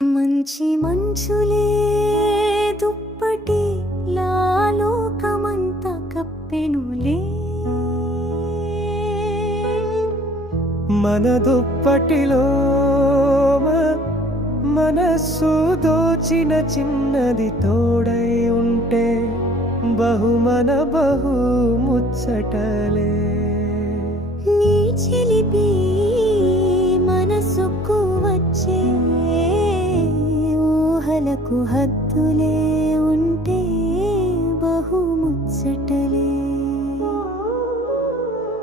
మంచి మంచులే దుప్పటి లోకమంత కప్పెనులే మన దుప్పటిలో మనస్సు దోచిన చిన్నది తోడై ఉంటే బహుమన బహు ముచ్చటలే నీ చిలిపి మనసుకు వచ్చే ఊహలకు హద్దులే ఉంటే బహు ముచ్చటలే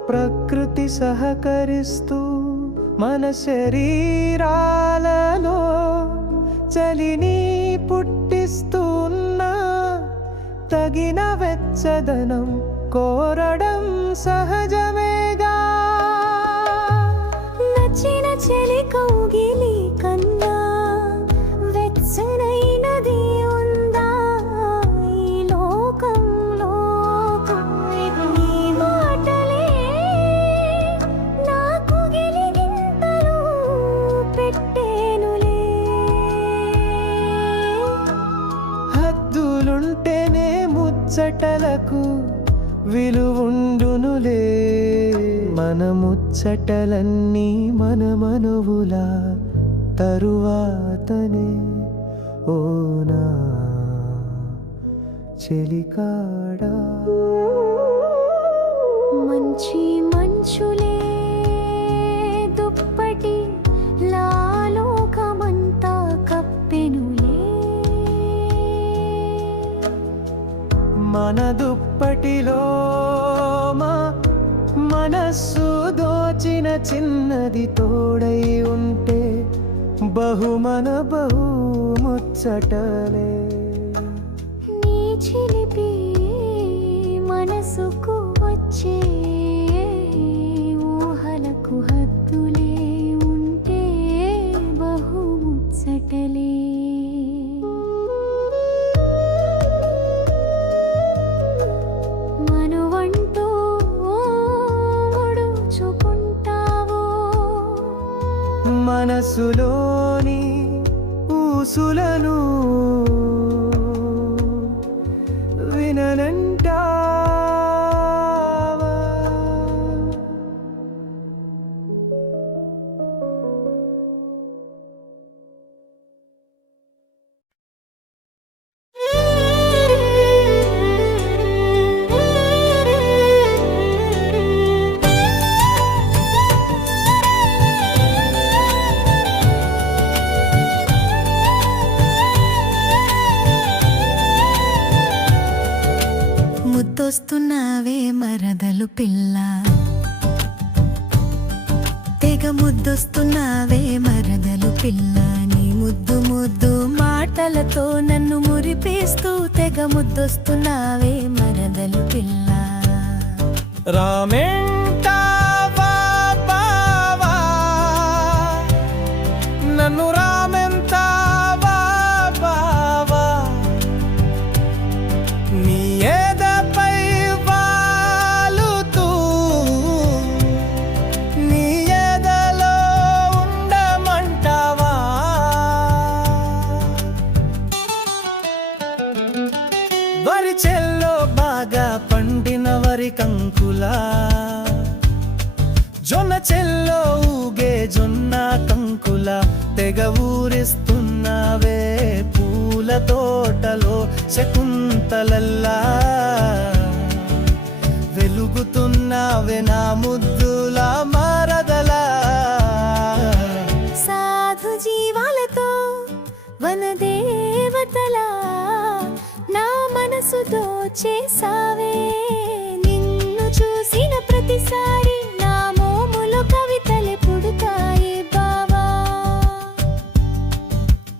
ప్రకృతి సహకరిస్తూ మన శరీరాలలో చలిని పుట్టిస్తున్న తగిన వెచ్చదనం కోరడం సహజమేగా నచ్చిన చెలి కౌగిలి కన్నా వెచ్చనైనది ఉందా ఈ లోకంలో నీ మాటలే నాకు గిలిగింతలు పెట్టేనులే హద్దులుంటేనే ముచ్చటలకు విలువుండునులే మన ముచ్చటలన్నీ మన మనువులా తరువాతనే ఓనా చెలికాడా మంచి మంచులే దుప్పటి లోకమంతా కప్పెనులే మన దుప్పటిలో మనస్సు దోచిన చిన్నది తోడై ఉంటే బహుమన బహు ముచ్చటలే నీ చిలిపి మనసుకు వచ్చే ఊహలకు హద్దులే ఉంటే బహు ముచ్చటలే మనువంటూ ముడుచుకుంటావో మనసులోని ఊసులను విననంటావా ముద్దొస్తున్నావే మరదలు పిల్ల తెగ ముద్దొస్తున్నావే మరదలు పిల్ల నీ ముద్దు ముద్దు మాటలతో నన్ను మురిపేస్తూ తెగ ముద్దొస్తున్నావే మరదలు పిల్ల రామెంటావా బావా నన్ను రామెంతావా బావా నీ ఎదపై వాలుతూ నీ ఎదలో ఉండమంటావా వరి చెల్లో బాగా పండిన వరి కంకులా జొన్న చెల్లో ఊగే జొన్న కంకుల తెగ ఊరిస్తున్నావే పూల తోటలో శకుంతలల్లా వెలుగుతున్నావే నా ముద్దుల మరదలా సాధు జీవాలతో వనదేవతలా నా మనసు దోచేసావే నిన్ను చూసిన ప్రతిసారి నా మోములో కవితలే పుడతాయి బావా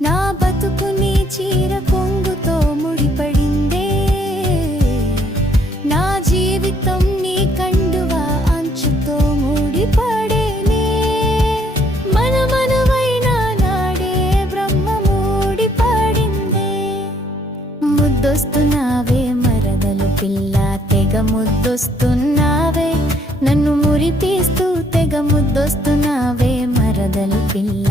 నా బతుకు నీ చీర కొంగుతో ముడిపడిందే నా జీవితం నీ కండువా అంచుతో ముడిపడేనే మనమనువైన నాడే బ్రహ్మ ముడిపడిందే ముద్దొస్తున్నావే మరదలు పిల్ల తెగ ముద్దొస్తున్నావే నన్ను మురిపేస్తూ తెగ ముద్దొస్తున్నావే మరదలు పిల్ల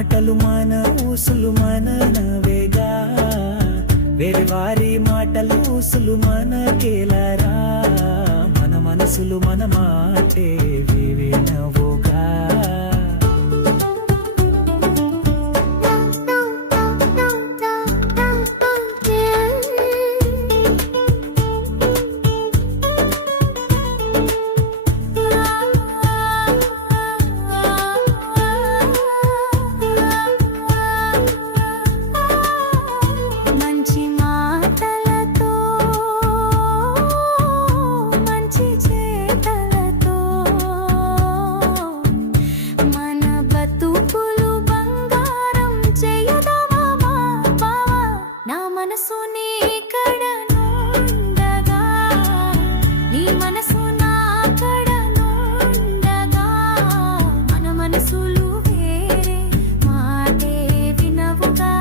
మాటలు మన ఊసులు మన నవేగా, వేరే వారి మాటలు ఊసులు మనకేలరా, మన మనసులు మన మాటే వినవుగా. మంచి మాటలతో మంచి చేతలతో మన బతుకులు బంగారం చేయదమా బావా, నా మనసు నీ కడనుండగా, నీ మనసు నా కడనుండగా, మన మనసులు వేరే మాటే వినవుగా.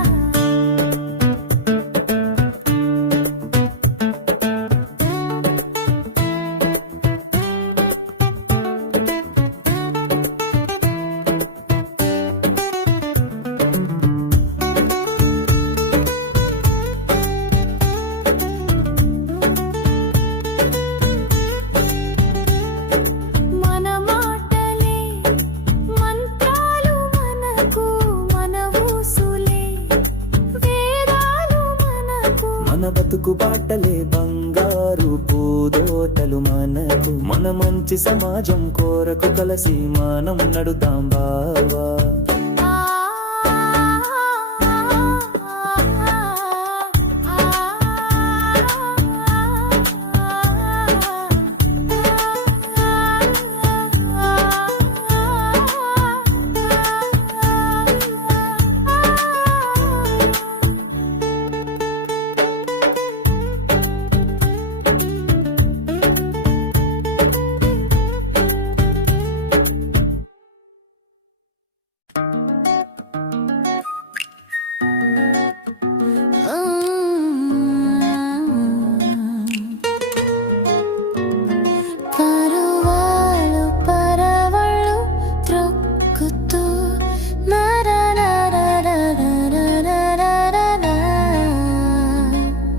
మన మాటలే మంత్రాలు మనకు, మన ఊసులే వేదాలు మనకు, మన బతుకు బాటలే బంగారు పూదోటలు మనకు, మన మంచి సమాజం కోరకు కలిసి మనం నడుదాం బావా. ఆ పరువాలు పరవళ్ళు త్రొక్కుతూ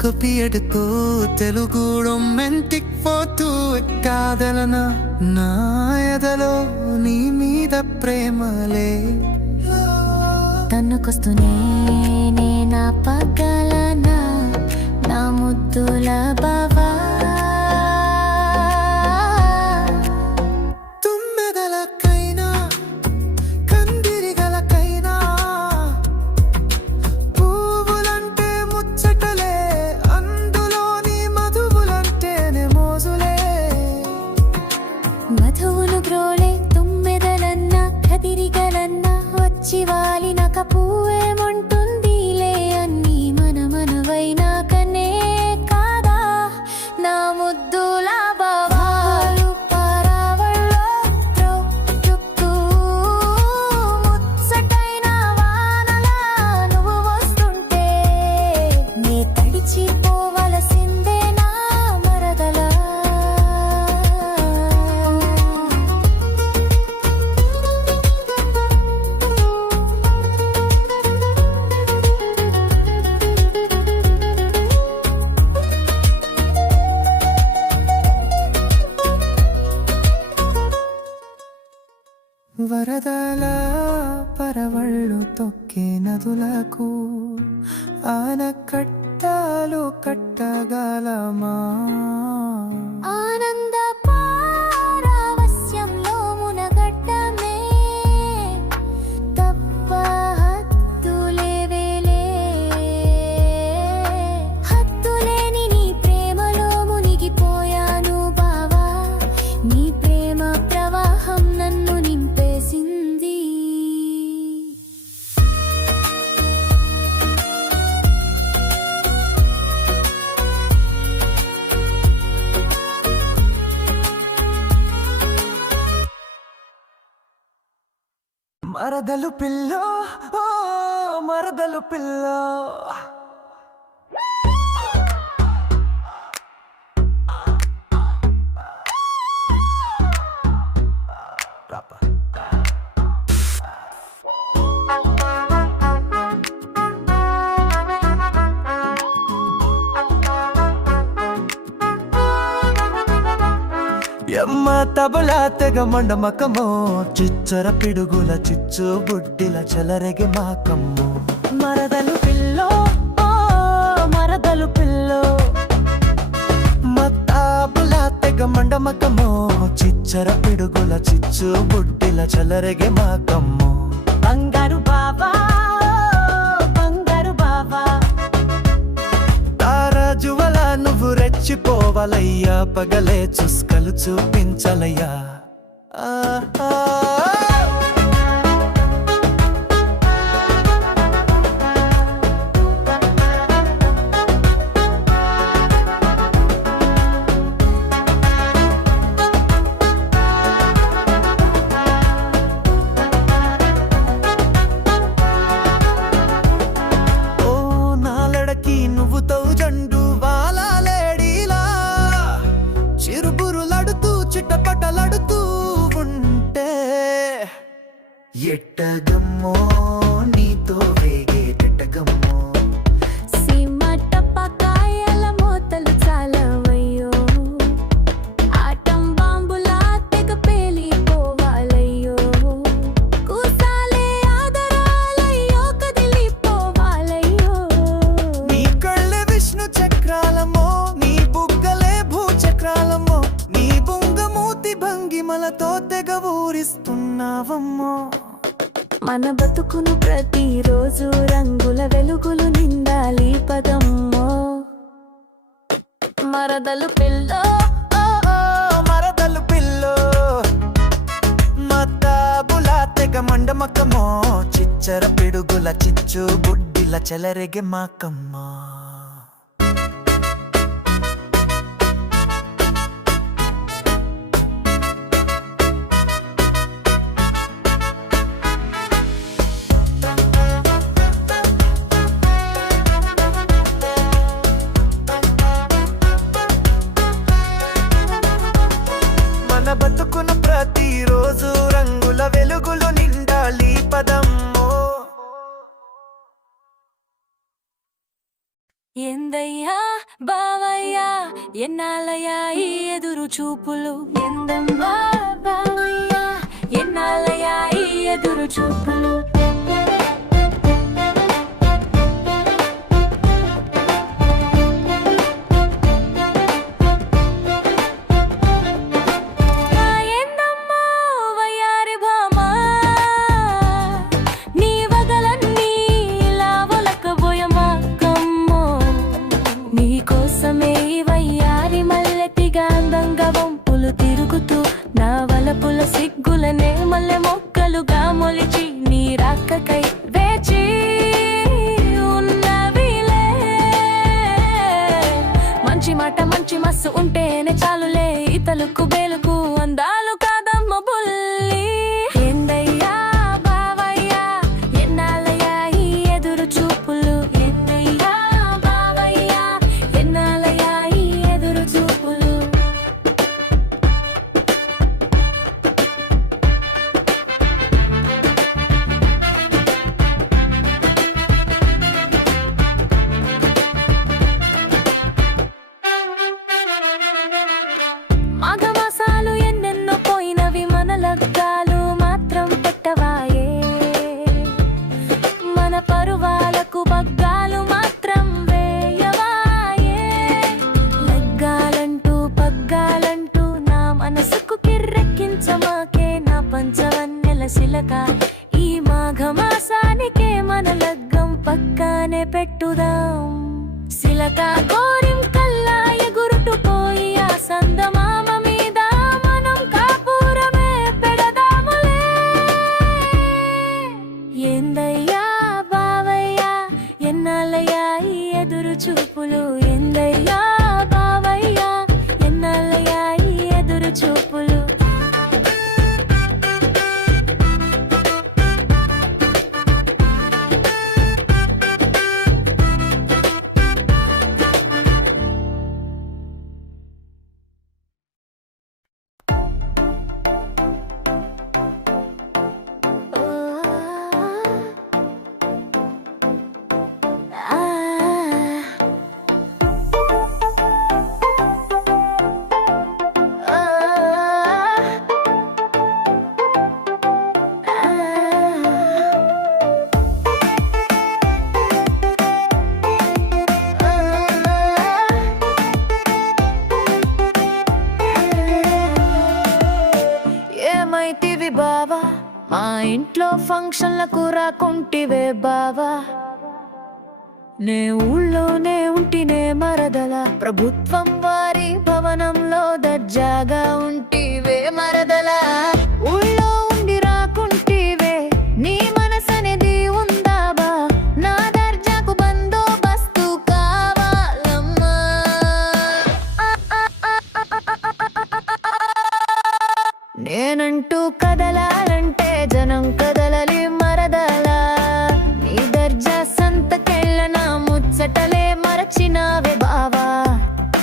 కాపీ ఎడుతూ తెలుగు రొమాంటిక్ ఫోటో కాదలన, నా ఎదలో నీ మీద ప్రేమలే తన్నుకొస్తూనే నా పగలనా, నా ముద్దుల బావా. తుమ్మెదలకైనా కందిరిగలకైనా పువ్వులంటే ముచ్చటలే, అందులోని మధువులంటేనే మోజులే. మధువులు గ్రోలే తుమ్మెదలన్న కదిరిగలన్న వచ్చి వాలినక పువ్వేమంటుందిలే, అన్నీ మన మనవైనా కనే కాదా, నా ముద్దుల బావా. పరవళ్ళో త్రొక్కుతూ ముచ్చటైన వానలా నువ్వు వస్తుంటే, నే తడిచిపోవలసిందే నా మరదలా. వరదల పరవళ్ళు తొక్కే నదులకు ఆనకట్టలు కట్టగలమా, ఆనంద పారవస్యంలో మునగడ్డమే తప్ప హద్దులేవేలే, హద్దులేని నీ ప్రేమలో మునిగిపోయాను బావా, నీ ప్రేమ ప్రవాహం నన్ను నింపేసింది. మరదలు పిల్ల, ఓ మరదలు పిల్ల. రాపా మా తబలా తెగ మండమకమో చిచ్చర పిడుగుల చిచ్చు బుడ్డిల చెలరెగే మాకమ్మో మరదలు పిల్లో ఓ మరదలు పిల్లో మా తబలా తెగ మండమకమో చిచ్చర పిడుగుల చిచ్చు బుడ్డిల చెలరెగే మాకమ్మో బంగారు బావా బంగారు బావా తారాజువల నువ్వు రెచ్చిపోవాలయ్యా పగలే చుస్కలు చూపించాలయ్యా ఎట్టగమ్మో నీతో వేగే పెట్టగమ్మో సీమ టపకాయల మోతలు చాలవయ్యో ఆటం బాంబులా తెగ పేలిపోవాలయ్యో కూసాలే ఆదరాలయ్యో కదిలిపోవాలయ్యో నీ కళ్ళే విష్ణు చక్రాలమో నీ బుగ్గలే భూచక్రాలమో నీ బుంగమూతి భంగిమలతో తెగ ఊరిస్తున్నావమ్మో మన బతుకును ప్రతిరోజు రంగుల వెలుగులు నిండాలి పదమ్మో మరదలు పిల్లో ఓ మరదలు పిల్లో మతాబులా తెగ మండమకమో చిచ్చర పిడుగుల చిచ్చు బుడ్డిల చెలరెగే మాకమ్మా బతుకును ప్రతిరోజు రంగుల వెలుగులు నిండాలి పదమ్మో ఎందయ్యా బావయ్యా ఎన్నాళ్ళయ్యా ఈ ఎదురు చూపులు ఎందమ్మా బావయ్యా ఎన్నాళ్ళయ్యా ఈ ఎదురు చూపులు పుల సిగ్గులనే మల్లె మొక్కలుగా మొలిచి నీ రాకకై వేచి ఉన్నవిలే మంచి మాట మంచి మస్సు ఉంటేనే చాలులే ఇతలుకు బేలుకు అందాలు కాదమ్మ బుల్లి ఎందయ్యా బావయ్యా ఎన్నాళ్ళయ్యా ఈ ఎదురు చూపులు ఎందయ్యా బావయ్యా ఎన్నాళ్ళయ్యా ఈ ఎదురు చూపులు మాఘమాసాలు ఎన్నెన్నో పోయినవి మన లగ్గాలు మాత్రం పెట్టవాయే మన పరువాలకు బగ్గాలు మాత్రం వేయవాయే లగ్గాలంటూ పగ్గాలంటూ నా మనసుకు కిర్రెక్కించమాకే నా పంచవన్నెల శిలక ఈ మాఘమాసానికే మన లగ్గం పక్కానే పెట్టుదాం శిలక కోరిం కల్లా ఎగురుటు పోయి ఆ సందమామ మీద మనం కాపురమే పెడదాములే ఏందయ్యా బావయ్యా ఎన్నాళ్ళయ్యా ఈ ఎదురు చూపులు ఏందయ్యా బావయ్యా ఎన్నాళ్ళయ్యా ఈ ఎదురు చూపులు మా ఇంట్లో ఫంక్షన్లకు రాకుంటివే బావా నే ఊళ్ళోనే ఉంటినే మరదల ప్రభుత్వం వారి భవనంలో దర్జాగా ఉంటివే మరదల ఊళ్ళో ఉండి రాకుంటివే నీ మనసనేది ఉందాబా నా దర్జాకు బందోబస్తు కావాలమ్మా నేనంటూ కదలాలంటే జనం కదలలి మరదలా నీ దర్జా సంతకెళ్ళన ముచ్చటలే మరచినావే బావా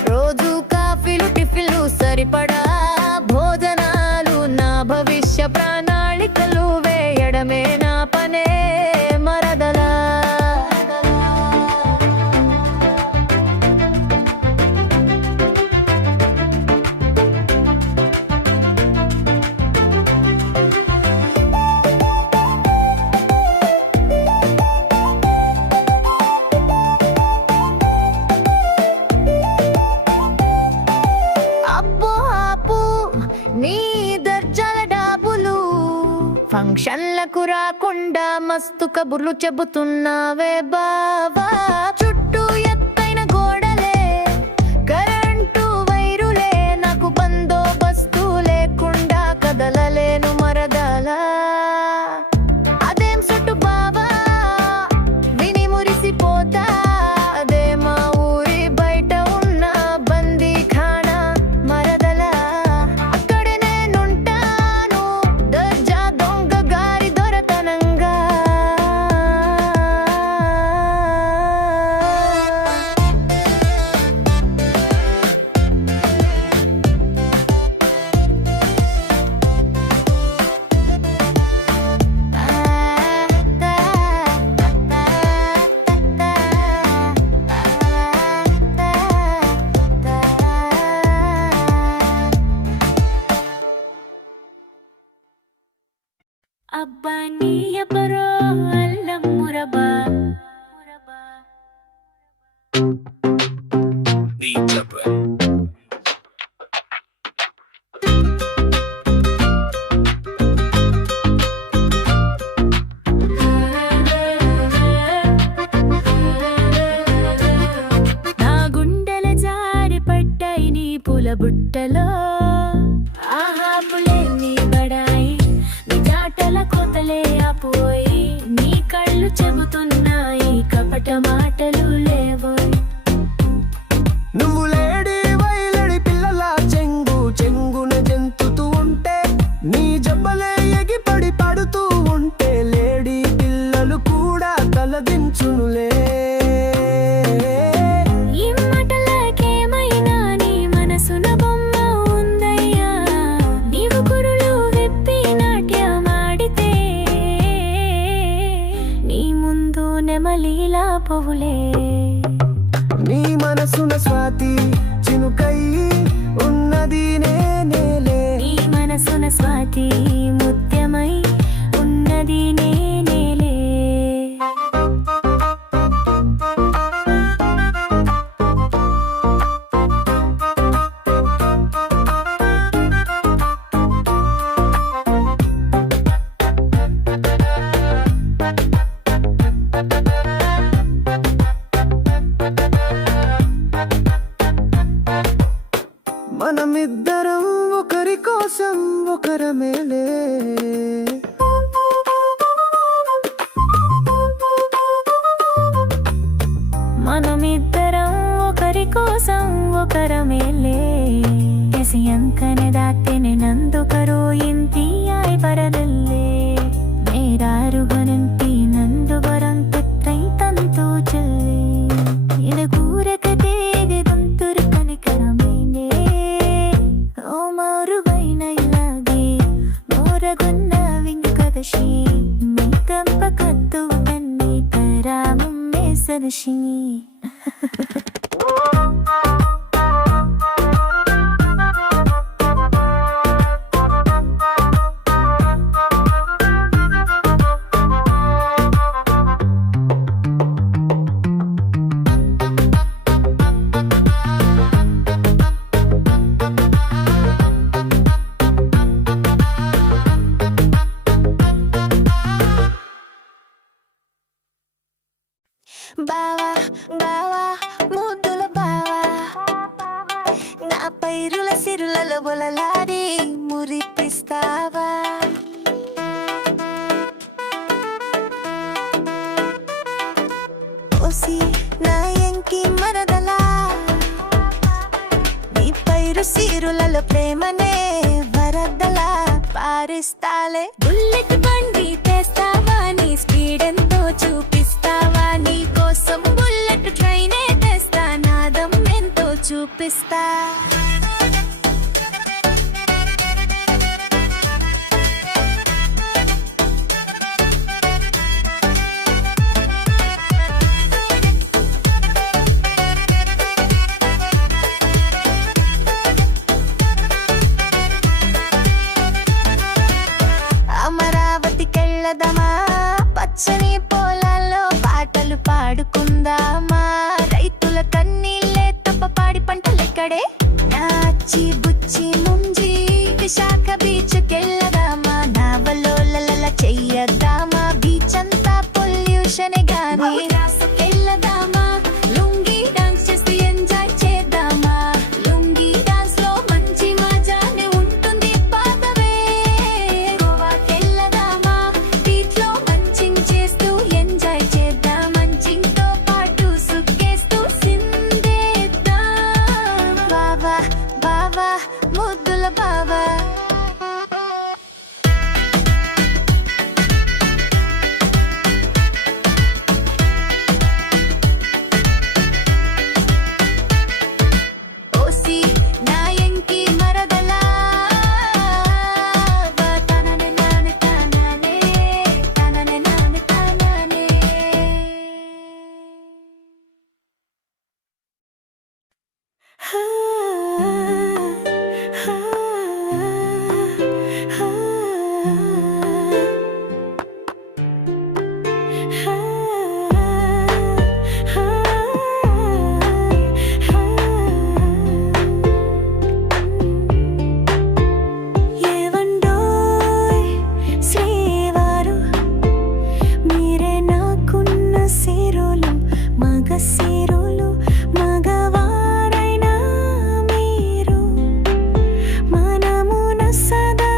రోజు కాఫీలు టిఫిన్లు సరిపడా భోజనాలు నా భవిష్య ప్రణాళికలు వేయడమే నా పనే మరదలా నీ దర్జాల డాబులు ఫంక్షన్లకు రాకుండా మస్తు కబుర్లు చెబుతున్నావే బావా చుట్టూ ఎత్తైన గోడలే కరెంటు వైరులే నాకు బందోబస్తు లేకుండా కదలలేను మరదలా అదేం సట్టు బావా విని మురిసిపోతా అదే మా ఊరి బయట ఉన్న బందీ ఖానా మరదలా అబ్బా నీ ఎవ్వరో అల్లం మురబా నా గుండెల జారి పడ్డాయి నీ పూల బుట్టలో ఆహా పులే నీ బడాయి మాటల కోతలే ఆపోయి నీ కళ్ళు చెబుతున్నాయి కపట మాటలు లేవోయ్ నువ్వు లేడి వైలడి పిల్లల చెంగు చెంగున జంతుతూ ఉంటే నీ జబ్బలే ఎగిపడి పడుతూ ఉంటే లేడి పిల్లలు కూడా తలదించునులే ఈ మాటలకేమైనా నీ మనసున బొమ్మ ఉందయ్యా నీవు కురులు విప్పి నాట్యమాడితే నీ ముందు నెమలీలా పోవులే నీ మనసున స్వాతి చినుకై ఉన్నది నేనేలే నీ మనసున స్వాతి ముత్యమై ఉన్నది నేనేలే మనమిద్దరం ఒకరి కోసం ఒకరమేలే మనమిద్దరం ఒకరి కోసం ఒకరమేలే ಎಸಿ ಅಂಕನೆ ದಾಕ್ತೇನೆ ನಂದು ಕರೋ ಇಂತಿ ಆಯ್ ಬರದಲ್ಲೇ ಮೇರಾರು ಬರಂತಿ ನಂದು ಬರಂತ ತೈ ತಂತು ಚಲ್ಲೇ ಇಡಗೂರ ಕತೆಗೆ ತಂತುರು ಕನಿಕರ ಮೈನೆ ಓ ಮಾರು ಬೈನ ಇಲ್ಲಾಗೆ ಮೋರಗುನ್ನ ವಿಂಗ ಕದಶಿ ಮೇಕಂಪ ಕದ್ದು ಬನ್ನಿ ತರ ಮುಮ್ಮೆ ಸದಶಿ బావా బావా ముద్దుల బావా నా పైరుల సిరులలో బొలలాడి మురిపిస్తావా ఓసి నా ఎంకి మరదలా నీ పైరు సిరులలో ప్రేమనే వరదలా పారిస్తాలే బుల్లెట్ బండి తెస్తావా నీ స్పీడ్ ఎంతో చూపిస్తావా నీ కోసం బుల్లెట్ ట్రైనే తెస్తా నాదం ఎంతో చూపిస్తా అమరావతికెళ్ళదమా పచ్చని పొలాల్లో పాటలు పాడుకుందామా రైతుల కన్నీళ్ళే తప్ప పాడి పంటలెక్కడే నాచి బుచ్చి ముంజి విశాఖ బీచ్కెళ్ళదామా నావలోల చెయ్యద్దామా బీచ్ అంతా పొల్యూషన్ గాని వెళ్ళదామా లుంగి డాన్స్ చేస్తూ ఎంజాయ్ చేద్దామా లుంగి డాన్స్ లో మంచి మజానే ఉంటుంది పాతవే గోవాకెళ్ళదామా బీచ్ లో మంచింగ్ చేస్తూ ఎంజాయ్ చేద్దాం మంచింగ్ తో పాటు సుక్కేస్తూ సిందేద్దాం బావా బావా ముద్దుల బావా ఓసి నా ఎంకి మరదలా తననే నానే తననే తననే నానే తననే ఏవండోయ్ శ్రీవారు మీరే నాకున్న సిరులు మగ సిరులు మగవారైనా మీరు మనమున సదా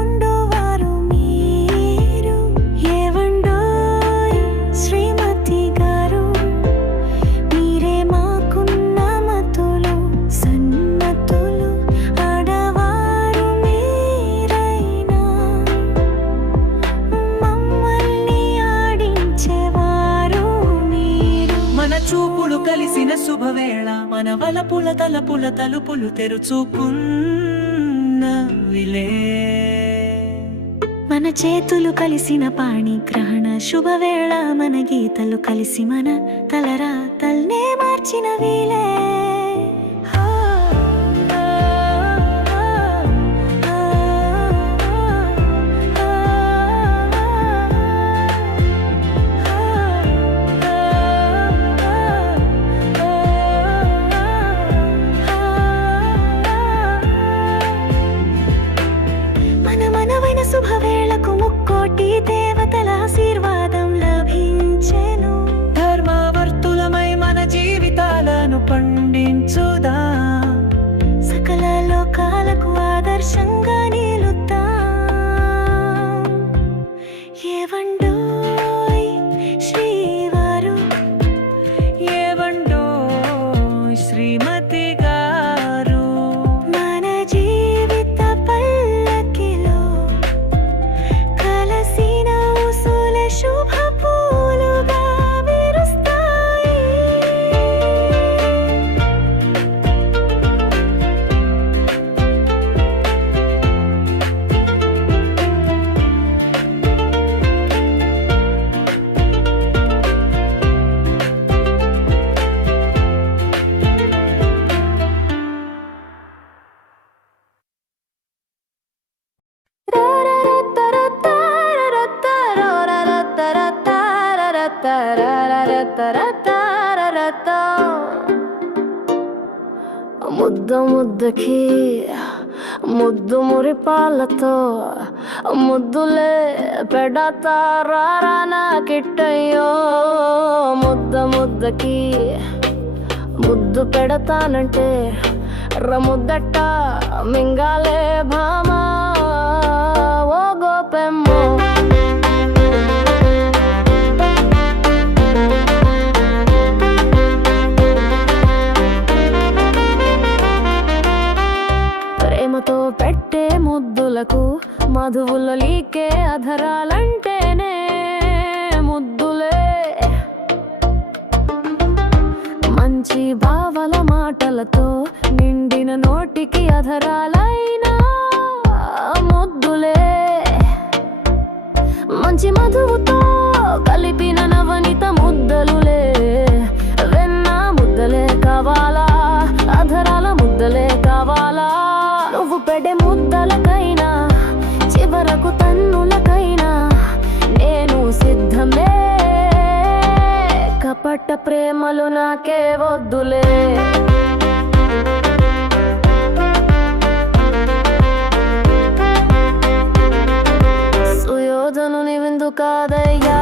ఉండువారు మీరు ఏవండోయ్ శ్రీమతి గారు మీరే మాకున్న మతులు సన్నతులు ఆడవారు మీరైనా మమ్మల్ని ఆడించేవారు మీరు మన చూపులు కలిసిన శుభవేళ మన వలపుల తలపుల తలుపులు తెరుచుకున్నవిలే మన చేతులు కలిసిన పాణిగ్రహణ శుభవేళ మన గీతలు కలిసి మన తలరాతల్నే మార్చిన వీలే మనవైన శుభవేళకు ముక్కోటి దేవతల ఆశీర్వాదం లభించెను ధర్మవర్తులమై మన జీవితాలను పండించుదా సకల లోకాలకు ఆదర్శంగా నిలుద్దాం ఏవండోయ్ శ్రీవారు ఏవండోయ్ శ్రీమతి గారు మన జీవిత పల్లకిలో కలసిన ఉసుల శుభ పూలుగా విరుస్తాయి ముద్ద ముద్దకి ముద్దు మురిపాలతో ముద్దులే పెడతారా నా కిట్టయ్యో ముద్దకి ముద్దు పెడతానంటే రముద్దట మింగాలే భామా ఓ గోపెమ్మో ప్రేమతో పెట్టే ముద్దులకు మధువుల లీకే అధరాలంటేనే ముద్దులే మంచి భావల మాటలతో నిండిన నోటికి అధరాలైనా ముద్దులే మంచి మధువుతో కలిపిన నవనిత ముద్దలులే వెన్న ముద్దలే కావాలా అధరాల ముద్దలే కావాలా నువ్వు పెడే ముద్దలకైనా చివరకు తన్నులకైనా నేను సిద్ధమే కపట ప్రేమలు నాకే వద్దులే సుయోధనుని విందు కాదయ్యా